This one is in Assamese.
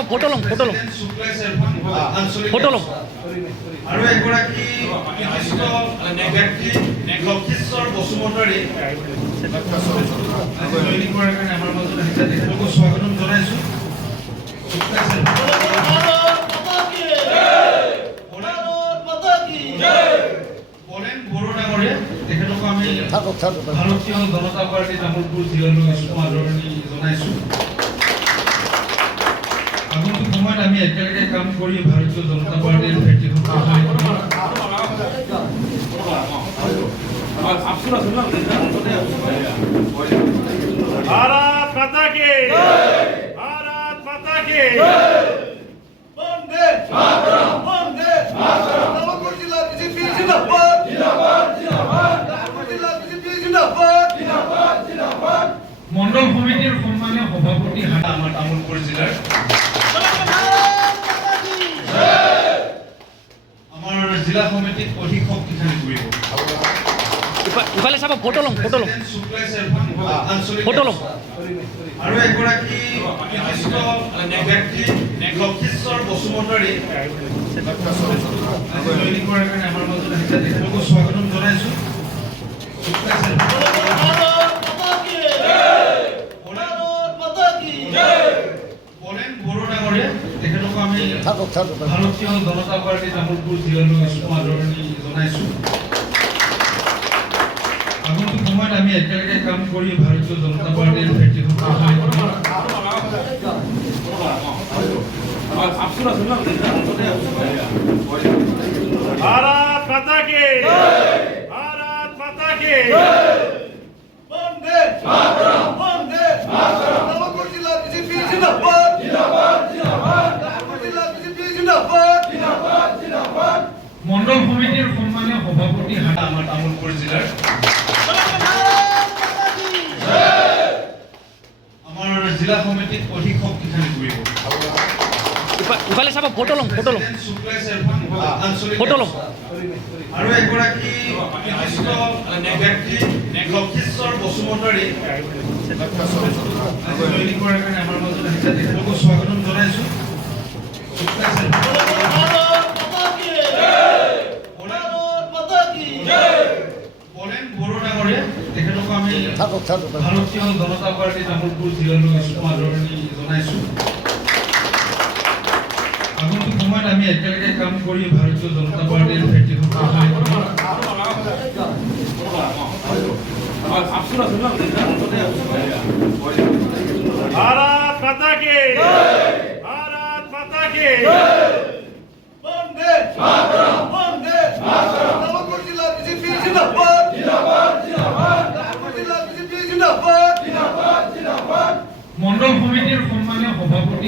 চাব ফটো ল'ম আৰু এগৰাকী বিশিষ্ট ব্যক্তি লক্ষীশ্বৰ বসুমতাৰী জইনিং কৰাৰ কাৰণে আমাৰ মাজত আহিছে, তেখেতলোকক স্বাগতম জনাইছো। বলেন বড়ো ডাঙৰীয়া, তেখেতলোকক আমি ভাৰতীয় জনতা পাৰ্টি তামোলপুৰ জিলালৈ আদৰণি জনাইছো। আগন্তুক সময়ত আমি একেলগে কাম কৰি ভাৰতীয় জনতা পাৰ্টিৰ ভেটিখন भारत माता की भारत माता की वंदे मातरम वंदे मातरम तामुलपुर जिला बीजेपी जिंदाबाद जिंदाबाद जिंदाबाद तामुलपुर जिला बीजेपी जिंदाबाद जिंदाबाद जिंदाबाद মণ্ডল সমিতিৰ সম্মানীয় সভাপতি আমাৰ তামুলপুৰ জিলাৰ আমাৰ জিলা সমিতিক অধিক শক্তিশালী কৰিব। ইফালে চাব ফটো ল'ম আৰু এগৰাকী বিশিষ্ট ব্যক্তি লক্ষীশ্বৰ বসুমতাৰী জইনিং কৰাৰ কাৰণে আমাৰ মাজত আহিছে, তেখেতলোকক স্বাগতম জনাইছো। বলেন বড়ো ডাঙৰীয়া, তেখেতলোকক আমি ভাৰতীয় জনতা পাৰ্টি তামোলপুৰ জিলালৈ আদৰণি জনাইছো। আগন্তুক সময়ত আমি একেলগে কাম কৰি ভাৰতীয় জনতা পাৰ্টিৰ ভেটিখন भारत माता की भारत माता की वंदे मातरम वंदे मातरम तामुलपुर जिला बीजेपी जिंदाबाद जिंदाबाद जिंदाबाद तामुलपुर जिला बीजेपी जिंदाबाद जिंदाबाद जिंदाबाद মণ্ডল সমিতিৰ সম্মানীয় সভাপতি আমাৰ তামুলপুৰ জিলাৰ আমাৰ জিলা সমিতিক অধিক শক্তিশালী কৰিব। ইফালে চাব ফটো ল'ম আৰু এগৰাকী বিশিষ্ট ব্যক্তি লক্ষীশ্বৰ বসুমতাৰী জইনিং কৰাৰ কাৰণে আমাৰ মাজত আহিছে, তেখেতলোকক স্বাগতম জনাইছো। বলেন বড়ো ডাঙৰীয়া, তেখেতলোকক আমি ভাৰতীয় জনতা পাৰ্টি তামোলপুৰ জিলালৈ আদৰণি জনাইছো। আগন্তুক সময়ত আমি একেলগে কাম কৰি ভাৰতীয় জনতা পাৰ্টিৰ ভেটিখন भारत माता की भारत माता की वंदे मातरम वंदे मातरम तामुलपुर जिला बीजेपी जिंदाबाद जिंदाबाद जिंदाबाद तामुलपुर जिला बीजेपी जिंदाबाद जिंदाबाद जिंदाबाद মণ্ডল সমিতিৰ সম্মানীয় সভাপতি